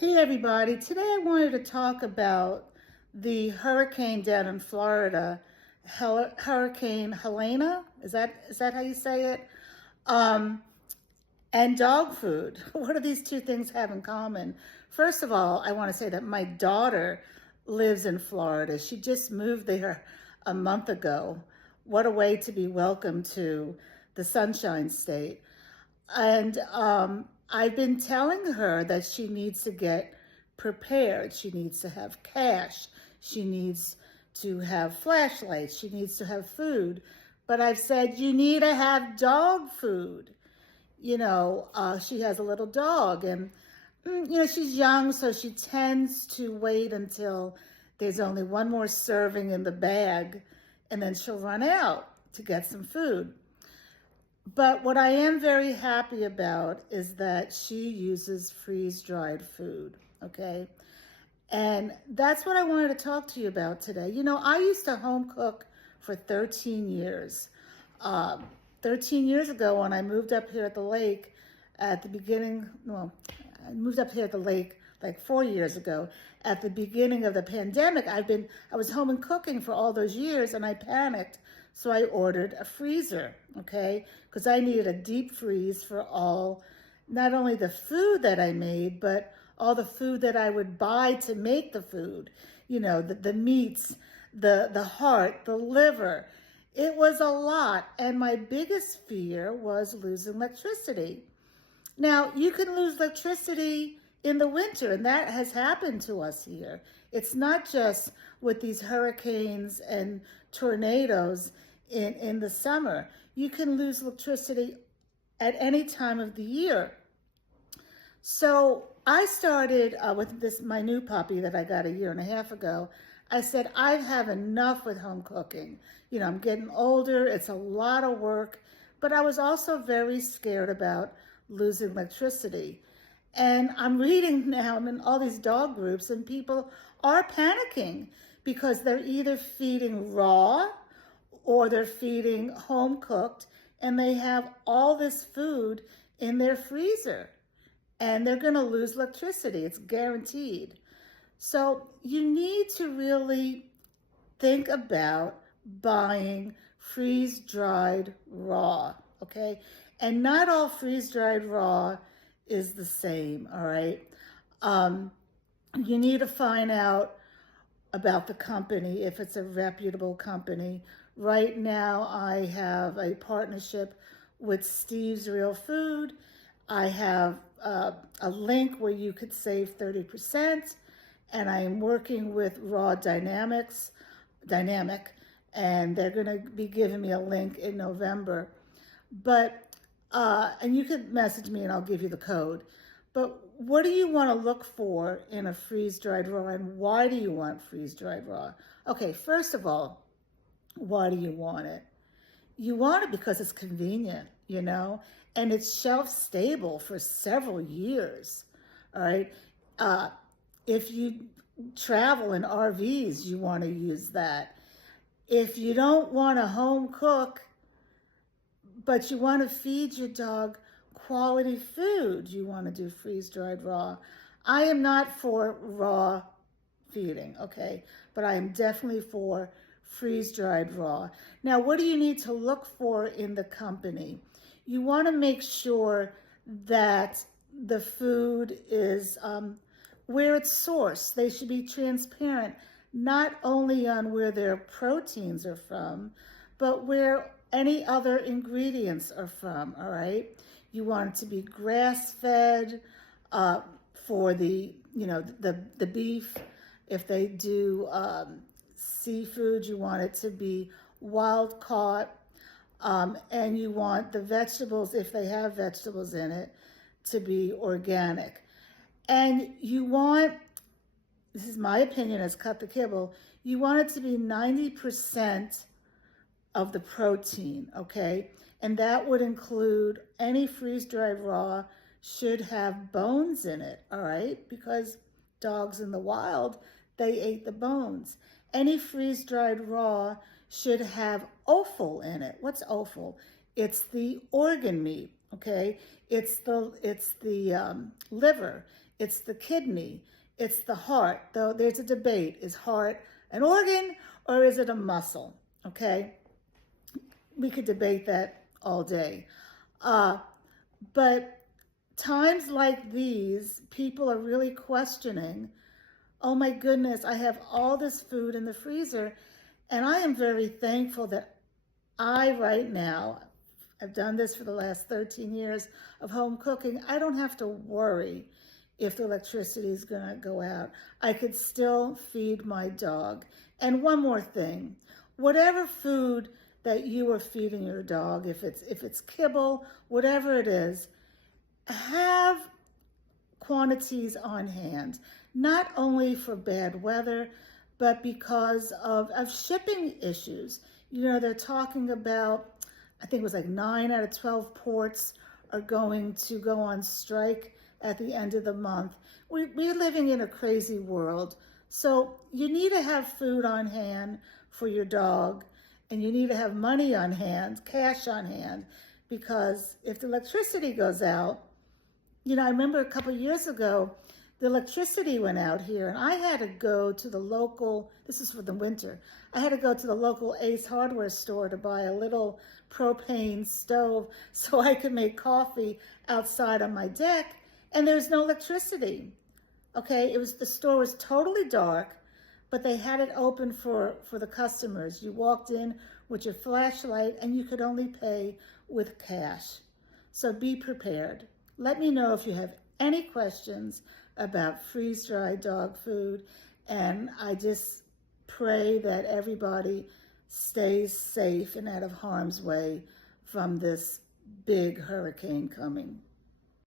Hey everybody, today I wanted to talk about the hurricane down in Florida, Hurricane Helena. Is that how you say it? Um, and dog food. What do these two things have in common? First of all, I want to say that my daughter lives in Florida. She just moved there a month ago. What a way to be welcomed to the Sunshine State. And I've been telling her that she needs to get prepared. She needs to have cash. She needs to have flashlights. She needs to have food. But I've said, you need to have dog food. She has a little dog, and she's young, so she tends to wait until there's only one more serving in the bag, and then she'll run out to get some food. But what I am very happy about is that she uses freeze-dried food, okay? And that's what I wanted to talk to you about today. I used to home cook for 13 years. 13 years ago, when I moved up here at the lake at the beginning, well, I moved up here at the lake like 4 years ago. At the beginning of the pandemic, I was home and cooking for all those years, and I panicked. So I ordered a freezer, okay? Because I needed a deep freeze for not only the food that I made, but all the food that I would buy to make the food. The meats, the heart, the liver. It was a lot. And my biggest fear was losing electricity. Now, you can lose electricity in the winter, and that has happened to us here. It's not just with these hurricanes and tornadoes in the summer. You can lose electricity at any time of the year. So I started with my new puppy that I got a year and a half ago. I said, I've had enough with home cooking. I'm getting older. It's a lot of work. But I was also very scared about losing electricity. And I'm reading now, I'm in all these dog groups, and people are panicking because they're either feeding raw or they're feeding home cooked, and they have all this food in their freezer, and they're going to lose electricity. It's guaranteed. So you need to really think about buying freeze-dried raw, okay? And not all freeze-dried raw is the same, all right? You need to find out about the company, if it's a reputable company. Right now, I have a partnership with Steve's Real Food. I have a link where you could save 30%, and I am working with Raw Dynamic, and they're going to be giving me a link in November. And you could message me and I'll give you the code. But what do you want to look for in a freeze-dried raw, and why do you want freeze-dried raw? Okay, first of all, why do you want it? You want it because it's convenient, and it's shelf stable for several years, all right? If you travel in RVs, you want to use that. If you don't want to home cook, but you want to feed your dog quality food, you want to do freeze-dried raw. I am not for raw feeding, okay? But I am definitely for freeze-dried raw. Now, what do you need to look for in the company? You want to make sure that the food is where it's sourced. They should be transparent, not only on where their proteins are from, but where any other ingredients are from, all right? You want it to be grass-fed for the beef. If they do seafood, you want it to be wild-caught. And you want the vegetables, if they have vegetables in it, to be organic. And you want, this is my opinion as Cut the Kibble, you want it to be 90% of the protein, okay? And that would include any freeze-dried raw should have bones in it, all right? Because dogs in the wild, they ate the bones. Any freeze-dried raw should have offal in it. What's offal? It's the organ meat, okay? It's the liver. it's the kidney, it's the heart. Though there's a debate, is heart an organ or is it a muscle? Okay, we could debate that all day. But times like these, people are really questioning, oh my goodness, I have all this food in the freezer. And I am very thankful that right now, I've done this for the last 13 years of home cooking. I don't have to worry if the electricity is going to go out. I could still feed my dog. And one more thing, whatever food that you are feeding your dog, if it's kibble, whatever it is, have quantities on hand, not only for bad weather, but because of shipping issues. You know, they're talking about, I think it was like 9 out of 12 ports are going to go on strike at the end of the month. We're living in a crazy world. So you need to have food on hand for your dog, and you need to have money on hand, cash on hand, because if the electricity goes out, you know, I remember a couple of years ago, the electricity went out here, and I had to go to the local, this is for the winter, I had to go to the local Ace Hardware store to buy a little propane stove so I could make coffee outside on my deck, and there's no electricity. Okay, the store was totally dark, but they had it open for the customers. You walked in with your flashlight, and you could only pay with cash. So be prepared. Let me know if you have any questions about freeze-dried dog food, and I just pray that everybody stays safe and out of harm's way from this big hurricane coming.